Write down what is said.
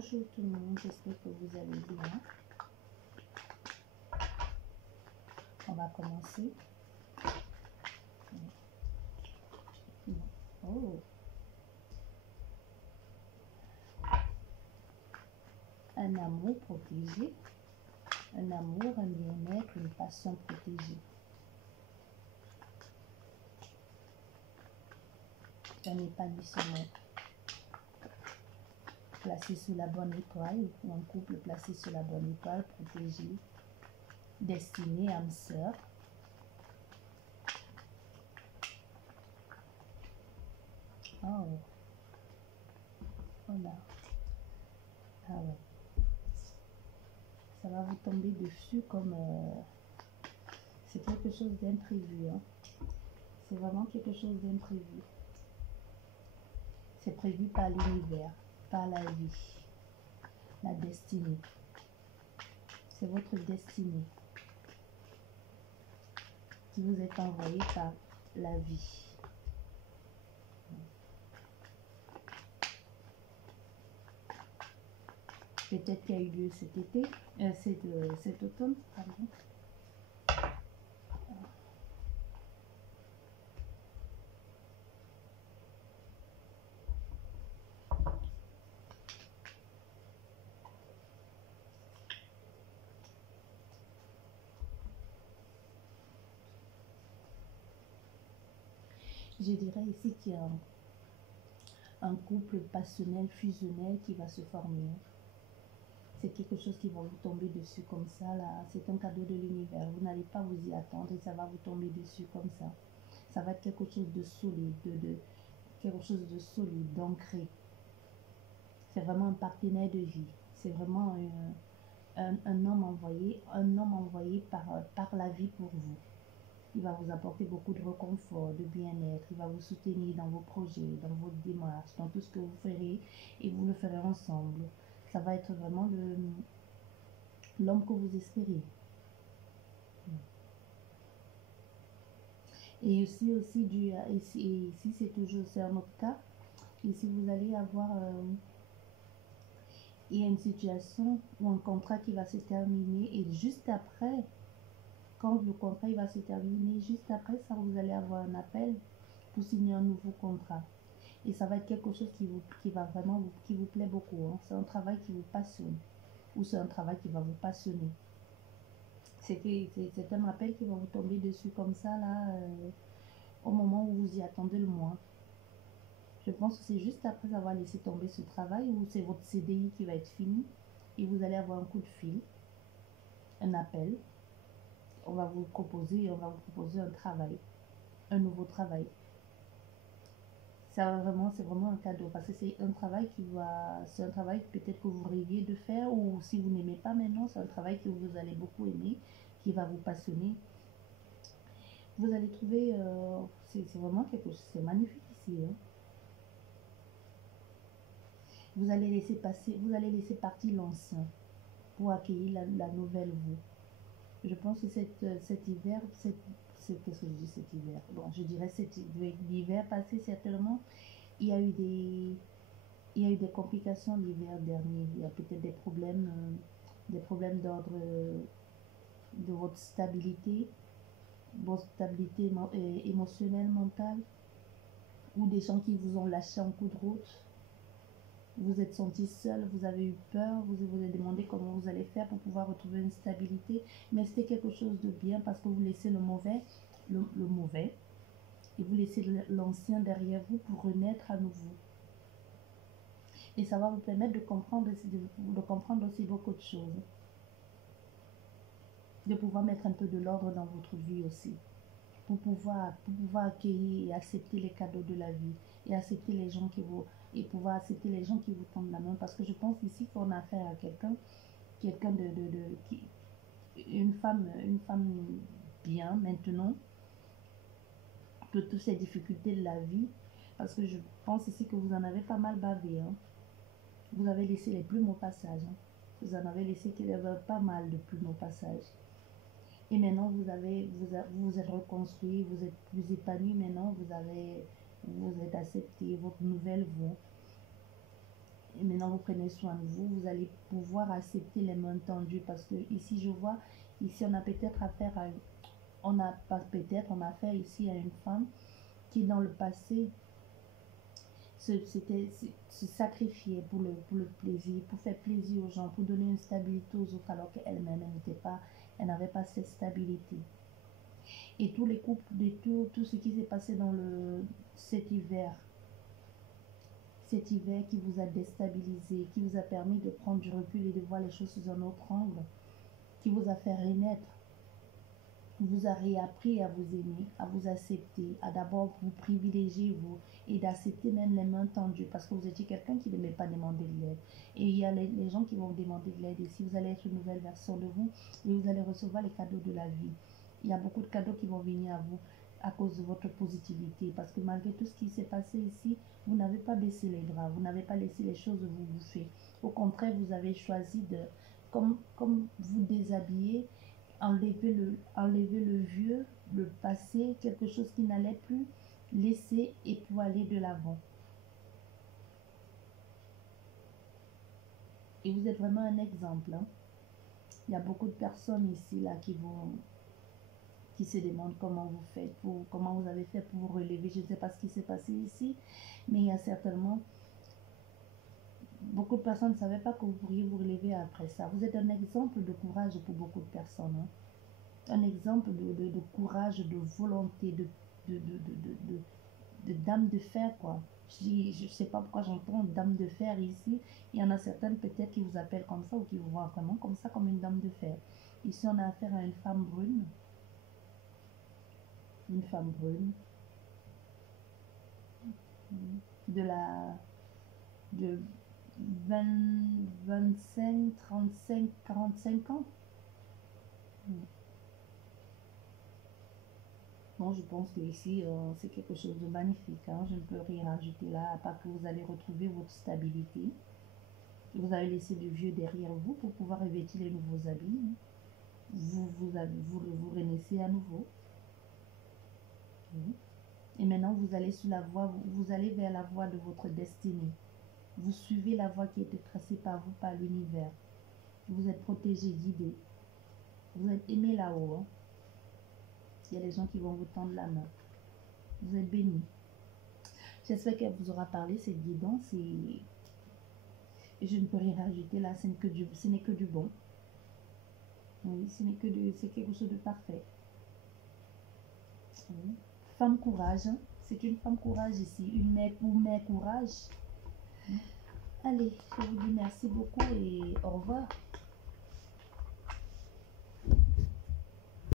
Bonjour tout le monde, j'espère que vous allez bien. On va commencer. Oh. Un amour protégé, un amour, un bien-être, une passion protégée. Un épanouissement placé sous la bonne étoile, ou un couple placé sous la bonne étoile, protégé, destiné, âme sœur. Oh, voilà. Ah ouais. Ça va vous tomber dessus comme... c'est quelque chose d'imprévu. Hein. C'est vraiment quelque chose d'imprévu. C'est prévu par l'univers, par la vie, la destinée. C'est votre destinée qui vous est envoyée par la vie. Peut-être qu'il y a eu lieu cet été, cet automne, pardon. Je dirais ici qu'il y a un couple passionnel, fusionnel qui va se former. C'est quelque chose qui va vous tomber dessus comme ça, là. C'est un cadeau de l'univers. Vous n'allez pas vous y attendre et ça va vous tomber dessus comme ça. Ça va être quelque chose de solide, quelque chose de solide, d'ancré. C'est vraiment un partenaire de vie. C'est vraiment un homme envoyé par la vie pour vous. Il va vous apporter beaucoup de réconfort, de bien-être. Il va vous soutenir dans vos projets, dans vos démarches, dans tout ce que vous ferez et vous le ferez ensemble. Ça va être vraiment l'homme que vous espérez. Et ici c'est toujours, c'est un autre cas. Ici, vous allez avoir, il y a une situation ou un contrat qui va se terminer et juste après, quand le contrat il va se terminer, juste après ça, vous allez avoir un appel pour signer un nouveau contrat. Et ça va être quelque chose qui va vraiment qui vous plaît beaucoup. Hein. C'est un travail qui vous passionne. Ou c'est un travail qui va vous passionner. C'est un appel qui va vous tomber dessus comme ça, là, au moment où vous y attendez le moins. Je pense que c'est juste après avoir laissé tomber ce travail où c'est votre CDI qui va être fini et vous allez avoir un coup de fil, un appel. On va vous proposer un travail, un nouveau travail. C'est vraiment un cadeau parce que c'est un travail c'est un travail peut-être que vous rêviez de faire ou si vous n'aimez pas maintenant, c'est un travail que vous allez beaucoup aimer, qui va vous passionner. Vous allez trouver, c'est vraiment quelque chose, c'est magnifique ici. Hein. Vous allez laisser partir l'ancien pour accueillir la nouvelle vous. Je pense que cet hiver, qu'est-ce que je dis cet hiver? Bon, je dirais l'hiver passé certainement, il y a eu des complications l'hiver dernier. Il y a peut-être des problèmes d'ordre de votre stabilité émotionnelle, mentale, ou des gens qui vous ont lâché en coup de route. Vous êtes senti seul, vous avez eu peur, vous vous avez demandé comment vous allez faire pour pouvoir retrouver une stabilité, mais c'était quelque chose de bien parce que vous laissez le mauvais, et vous laissez l'ancien derrière vous pour renaître à nouveau. Et ça va vous permettre de comprendre aussi beaucoup de choses. De pouvoir mettre un peu de l'ordre dans votre vie aussi. Pour pouvoir accueillir et accepter les cadeaux de la vie. Et accepter les gens pouvoir accepter les gens qui vous tendent la main. Parce que je pense ici qu'on a affaire à une femme bien maintenant, de toutes ces difficultés de la vie. Parce que je pense ici que vous en avez pas mal bavé. Hein. Vous avez laissé les plumes au passage. Hein. Vous en avez laissé pas mal de plumes au passage. Et maintenant, vous êtes reconstruit, vous êtes plus épanoui. Maintenant, vous êtes accepté votre nouvelle vous. Et maintenant, vous prenez soin de vous. Vous allez pouvoir accepter les mains tendues parce que ici, je vois, ici, on a peut-être affaire à... On n'a pas peut-être, on a affaire ici à une femme qui, dans le passé, se sacrifiait pour le plaisir, pour faire plaisir aux gens, pour donner une stabilité aux autres, alors qu'elle-même, elle n'avait pas cette stabilité. Et tous les couples, tout ce qui s'est passé dans cet hiver qui vous a déstabilisé, qui vous a permis de prendre du recul et de voir les choses sous un autre angle, qui vous a fait renaître, vous a réappris à vous aimer, à vous accepter, à d'abord vous privilégier vous et d'accepter même les mains tendues parce que vous étiez quelqu'un qui n'aimait pas demander de l'aide. Et il y a les gens qui vont vous demander de l'aide. Et si vous allez être une nouvelle version de vous et vous allez recevoir les cadeaux de la vie. Il y a beaucoup de cadeaux qui vont venir à vous à cause de votre positivité. Parce que malgré tout ce qui s'est passé ici, vous n'avez pas baissé les bras, vous n'avez pas laissé les choses vous bouffer. Au contraire, vous avez choisi de, comme vous déshabiller, enlever le vieux, le passé, quelque chose qui n'allait plus, laisser et pour aller de l'avant. Et vous êtes vraiment un exemple. Hein. Il y a beaucoup de personnes ici là qui se demandent comment vous faites, comment vous avez fait pour vous relever. Je ne sais pas ce qui s'est passé ici, mais il y a certainement beaucoup de personnes ne savaient pas que vous pourriez vous relever après ça. Vous êtes un exemple de courage pour beaucoup de personnes. Hein. Un exemple de courage, de volonté, de dame de fer, quoi. Je ne sais pas pourquoi j'entends dame de fer ici. Il y en a certaines peut-être qui vous appellent comme ça ou qui vous voient vraiment comme ça, comme une dame de fer. Ici, on a affaire à une femme brune. Une femme brune. De 20, 25, 35, 45 ans. Bon, je pense que ici, c'est quelque chose de magnifique. Hein. Je ne peux rien ajouter là, à part que vous allez retrouver votre stabilité. Vous avez laissé le vieux derrière vous pour pouvoir revêtir les nouveaux habits. Hein. Vous renaissez à nouveau. Oui. Et maintenant, vous allez sur la voie, vous allez vers la voie de votre destinée. Vous suivez la voie qui a été tracée par vous, par l'univers. Vous êtes protégé, guidé. Vous êtes aimé là-haut. Hein. Il y a des gens qui vont vous tendre la main. Vous êtes bénis. J'espère qu'elle vous aura parlé, cette guidance. Et je ne peux rien rajouter là, ce n'est que du bon. Oui, c'est quelque chose de parfait. Oui. Femme courage. Hein. C'est une femme courage ici. Une mère courage. Allez, je vous dis merci beaucoup et au revoir.